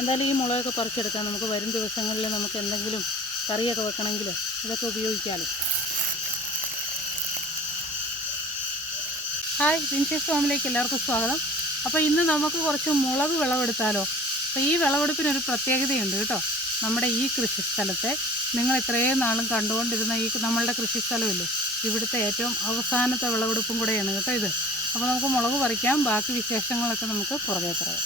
എന്തായാലും ഈ മുളകൊക്കെ പറിച്ചെടുക്കാം നമുക്ക് വരും ദിവസങ്ങളിൽ നമുക്ക് എന്തെങ്കിലും കറിയൊക്കെ വെക്കണമെങ്കിൽ ഇതൊക്കെ ഉപയോഗിക്കാമല്ലോ. ഹായ് പ്രിൻസസ് ഫാമിലേക്ക് എല്ലാവർക്കും സ്വാഗതം. അപ്പോൾ ഇന്ന് നമുക്ക് കുറച്ച് മുളക് വിളവെടുത്താലോ? അപ്പോൾ ഈ വിളവെടുപ്പിനൊരു പ്രത്യേകതയുണ്ട് കേട്ടോ. നമ്മുടെ ഈ കൃഷി സ്ഥലത്തെ നിങ്ങൾ ഇത്രയും നാളും കണ്ടുകൊണ്ടിരുന്ന ഈ നമ്മളുടെ കൃഷിസ്ഥലമില്ലേ? ഇവിടുത്തെ ഏറ്റവും അവസാനത്തെ വിളവെടുപ്പും കൂടെയാണ് കേട്ടോ ഇത്. അപ്പോൾ നമുക്ക് മുളക് പറിക്കാം ബാക്കി വിശേഷങ്ങളൊക്കെ നമുക്ക് പുറകെ പറയാം.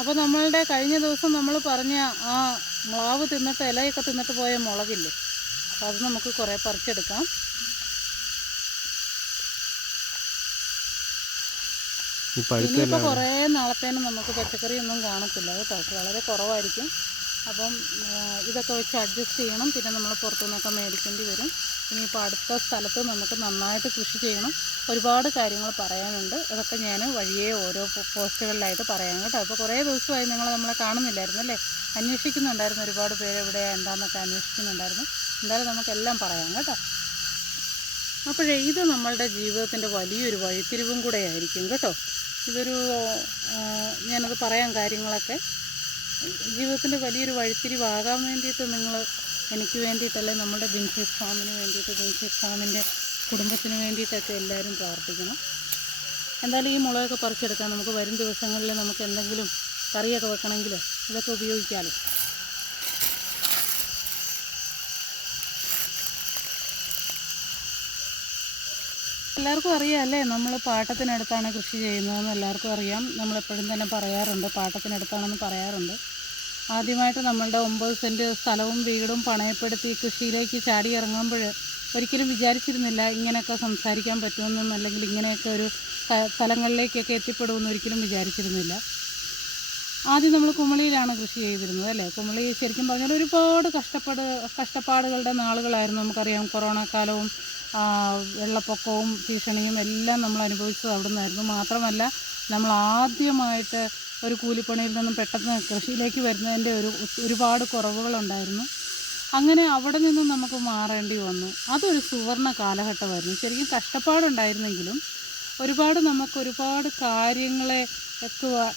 അപ്പോൾ നമ്മളുടെ കഴിഞ്ഞ ദിവസം നമ്മൾ പറഞ്ഞ ആ മ്ലാവ് തിന്നിട്ട് ഇലയൊക്കെ തിന്നിട്ട് പോയ മുളകില്ലേ? അപ്പോൾ അത് നമുക്ക് കുറേ പറിച്ചെടുക്കാം. ഇനിയിപ്പോൾ കുറേ നാളത്തേനും നമുക്ക് പച്ചക്കറിയൊന്നും കാണത്തില്ല കേട്ടോ. വളരെ കുറവായിരിക്കും. അപ്പം ഇതൊക്കെ വെച്ച് അഡ്ജസ്റ്റ് ചെയ്യണം. പിന്നെ നമ്മൾ പുറത്തുനിന്നൊക്കെ മേടിക്കേണ്ടി വരും. ഇനിയിപ്പോൾ അടുത്ത സ്ഥലത്ത് നമുക്ക് നന്നായിട്ട് കൃഷി ചെയ്യണം. ഒരുപാട് കാര്യങ്ങൾ പറയാനുണ്ട്. അതൊക്കെ ഞാൻ വഴിയേ ഓരോ പോസ്റ്റുകളിലായിട്ട് പറയാം കേട്ടോ. അപ്പോൾ കുറേ ദിവസമായി നിങ്ങൾ നമ്മളെ കാണുന്നില്ലായിരുന്നു അല്ലേ? അന്വേഷിക്കുന്നുണ്ടായിരുന്നു ഒരുപാട് പേര് എവിടെ എന്താണെന്നൊക്കെ അന്വേഷിക്കുന്നുണ്ടായിരുന്നു. എന്തായാലും നമുക്കെല്ലാം പറയാം കേട്ടോ. അപ്പോഴേ ഇത് നമ്മളുടെ ജീവിതത്തിന്റെ വലിയൊരു വഴിത്തിരിവും കൂടെ ആയിരിക്കും കേട്ടോ. ഇതൊരു ഞാനത് പറയാൻ കാര്യങ്ങളൊക്കെ. ജീവിതത്തിന്റെ വലിയൊരു വഴിത്തിരിവാകാൻ വേണ്ടിയിട്ട് നിങ്ങൾ എനിക്ക് വേണ്ടിയിട്ടല്ലേ നമ്മുടെ ബിൻഫിസ് ഫാമിന് വേണ്ടിയിട്ട് ബിൻഫിസ് ഫാമിന്റെ കുടുംബത്തിന് വേണ്ടിയിട്ടൊക്കെ എല്ലാവരും പ്രാർത്ഥിക്കണം. എന്തായാലും ഈ മുളകൊക്കെ പറിച്ചെടുക്കാൻ നമുക്ക് വരും ദിവസങ്ങളിൽ നമുക്ക് എന്തെങ്കിലും കറിയൊക്കെ വെക്കണമെങ്കിൽ ഇതൊക്കെ ഉപയോഗിക്കാമല്ലോ. എല്ലാവർക്കും അറിയാം അല്ലേ നമ്മൾ പാട്ടത്തിനടുത്താണ് കൃഷി ചെയ്യുന്നതെന്ന് എല്ലാവർക്കും അറിയാം. നമ്മളെപ്പോഴും തന്നെ പറയാറുണ്ട് പാട്ടത്തിനടുത്താണെന്ന് പറയാറുണ്ട്. ആദ്യമായിട്ട് നമ്മളുടെ ഒമ്പത് സെന്റ് സ്ഥലവും വീടും പണയപ്പെടുത്തി കൃഷിയിലേക്ക് ചാടി ഇറങ്ങുമ്പോൾ ഒരിക്കലും വിചാരിച്ചിരുന്നില്ല ഇങ്ങനെയൊക്കെ സംസാരിക്കാൻ പറ്റുമെന്നും അല്ലെങ്കിൽ ഇങ്ങനെയൊക്കെ ഒരു സ്ഥലങ്ങളിലേക്കൊക്കെ എത്തിപ്പെടുമെന്ന് ഒരിക്കലും വിചാരിച്ചിരുന്നില്ല. ആദ്യം നമ്മൾ കുമളിയിലാണ് കൃഷി ചെയ്തിരുന്നത് അല്ലേ? കുമളി ശരിക്കും പറഞ്ഞാൽ ഒരുപാട് കഷ്ടപ്പാട് കഷ്ടപ്പാടുകളുടെ നാളുകളായിരുന്നു നമുക്കറിയാം. കൊറോണ കാലവും വെള്ളപ്പൊക്കവും ഭീഷണിയും എല്ലാം നമ്മൾ അനുഭവിച്ചത് അവിടെ നിന്നായിരുന്നു മാത്രമല്ല നമ്മൾ ആദ്യമായിട്ട് ഒരു കൂലിപ്പണിയിൽ നിന്നും പെട്ടെന്ന് കൃഷിയിലേക്ക് വരുന്നതിന്റെ ഒരു ഒരുപാട് കുറവുകളുണ്ടായിരുന്നു. അങ്ങനെ അവിടെ നിന്നും നമുക്ക് മാറേണ്ടി വന്നു. അതൊരു സുവർണ കാലഘട്ടമായിരുന്നു. ശരിക്കും കഷ്ടപ്പാടുണ്ടായിരുന്നെങ്കിലും ഒരുപാട് നമുക്ക് ഒരുപാട് കാര്യങ്ങളെ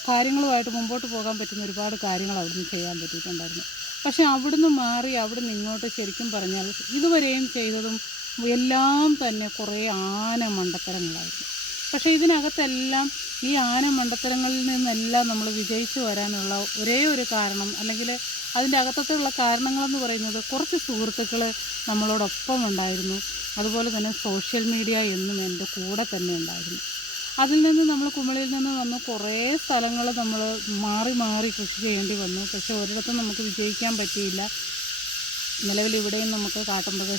കാര്യങ്ങളുമായിട്ട് മുമ്പോട്ട് പോകാൻ പറ്റുന്ന ഒരുപാട് കാര്യങ്ങൾ അവിടുന്ന് ചെയ്യാൻ പറ്റിയിട്ടുണ്ടായിരുന്നു. പക്ഷേ അവിടുന്ന് മാറി അവിടുന്ന് ഇങ്ങോട്ട് ശരിക്കും പറഞ്ഞാൽ ഇതുവരെയും ചെയ്തതും എല്ലാം തന്നെ കുറേ ആന മണ്ടത്തരങ്ങളായിരുന്നു. പക്ഷേ ഇതിനകത്തെല്ലാം ഈ ആന മണ്ടത്തരങ്ങളിൽ നിന്നെല്ലാം നമ്മൾ വിജയിച്ചു വരാനുള്ള ഒരേ ഒരു കാരണം അല്ലെങ്കിൽ അതിന്റെ അകത്തുള്ള കാരണങ്ങളെന്ന് പറയുന്നത് കുറച്ച് സുഹൃത്തുക്കൾ നമ്മളോടൊപ്പം ഉണ്ടായിരുന്നു. അതുപോലെ തന്നെ സോഷ്യൽ മീഡിയ എന്നും എന്റെ കൂടെ തന്നെ ഉണ്ടായിരുന്നു. അതിൽ നിന്ന് നമ്മൾ കുമളിയിൽ നിന്ന് വന്ന് കുറേ സ്ഥലങ്ങൾ നമ്മൾ മാറി മാറി കൃഷി ചെയ്യേണ്ടി വന്നു. പക്ഷേ ഒരിടത്തും നമുക്ക് വിജയിക്കാൻ പറ്റിയില്ല. നിലവിൽ ഇവിടെയും നമുക്ക് കാട്ടുമൃഗ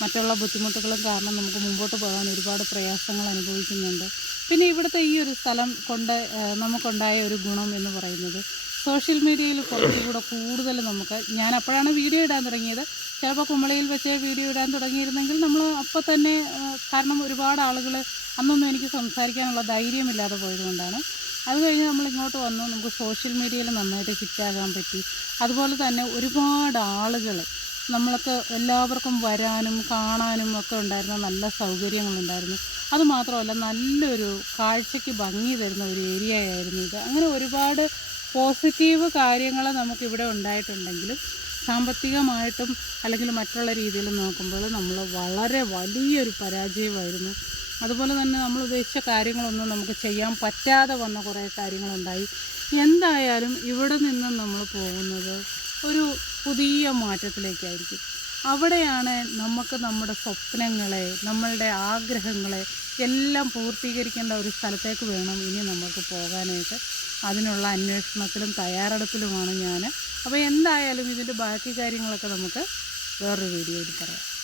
മറ്റുള്ള ബുദ്ധിമുട്ടുകളും കാരണം നമുക്ക് മുമ്പോട്ട് പോകാൻ ഒരുപാട് പ്രയാസങ്ങൾ അനുഭവിക്കുന്നുണ്ട്. പിന്നെ ഇവിടുത്തെ ഈ ഒരു സ്ഥലം കൊണ്ട് നമുക്കുണ്ടായ ഒരു ഗുണം എന്ന് പറയുന്നത് സോഷ്യൽ മീഡിയയിൽ കുറച്ചുകൂടെ കൂടുതൽ നമുക്ക് ഞാൻ അപ്പോഴാണ് വീഡിയോ ഇടാൻ തുടങ്ങിയത്. ചിലപ്പോൾ കുമ്പളയിൽ വെച്ച് വീഡിയോ ഇടാൻ തുടങ്ങിയിരുന്നെങ്കിൽ നമ്മൾ അപ്പോൾ തന്നെ കാരണം ഒരുപാട് ആളുകൾ അന്നൊന്നും എനിക്ക് സംസാരിക്കാനുള്ള ധൈര്യമില്ലാതെ പോയതുകൊണ്ടാണ്. അത് കഴിഞ്ഞ് നമ്മൾ ഇങ്ങോട്ട് വന്നു നമുക്ക് സോഷ്യൽ മീഡിയയിൽ നന്നായിട്ട് ഫിറ്റാകാൻ പറ്റി. അതുപോലെ തന്നെ ഒരുപാട് ആളുകൾ നമ്മൾക്ക് എല്ലാവർക്കും വരാനും കാണാനും ഒക്കെ ഉണ്ടായിരുന്ന നല്ല സൗകര്യങ്ങളുണ്ടായിരുന്നു. അതുമാത്രമല്ല നല്ലൊരു കാഴ്ചയ്ക്ക് ഭംഗി തരുന്ന ഒരു ഏരിയ ആയിരുന്നു ഇത്. അങ്ങനെ ഒരുപാട് പോസിറ്റീവ് കാര്യങ്ങൾ നമുക്കിവിടെ ഉണ്ടായിട്ടുണ്ടെങ്കിലും സാമ്പത്തികമായിട്ടും അല്ലെങ്കിൽ മറ്റുള്ള രീതിയിൽ നോക്കുമ്പോൾ നമ്മൾ വളരെ വലിയൊരു പരാജയമായിരുന്നു. അതുപോലെ തന്നെ നമ്മൾ ഉദ്ദേശിച്ച കാര്യങ്ങളൊന്നും നമുക്ക് ചെയ്യാൻ പറ്റാതെ വന്ന കുറേ കാര്യങ്ങളുണ്ടായി. എന്തായാലും ഇവിടെ നിന്നും നമ്മൾ പോകുന്നത് ഒരു പുതിയ മാറ്റത്തിലേക്കായിരിക്കും. അവിടെയാണ് നമുക്ക് നമ്മുടെ സ്വപ്നങ്ങളെ നമ്മളുടെ ആഗ്രഹങ്ങളെ എല്ലാം പൂർത്തീകരിക്കേണ്ട ഒരു സ്ഥലത്തേക്ക് വേണം ഇനി നമുക്ക് പോകാനായിട്ട്. അതിനുള്ള അന്വേഷണത്തിലും തയ്യാറെടുപ്പിലുമാണ് ഞാൻ അപ്പോൾ എന്തായാലും ഇതിന്റെ ബാക്കി കാര്യങ്ങളൊക്കെ നമുക്ക് വേറൊരു വീഡിയോയിൽ പറയാം.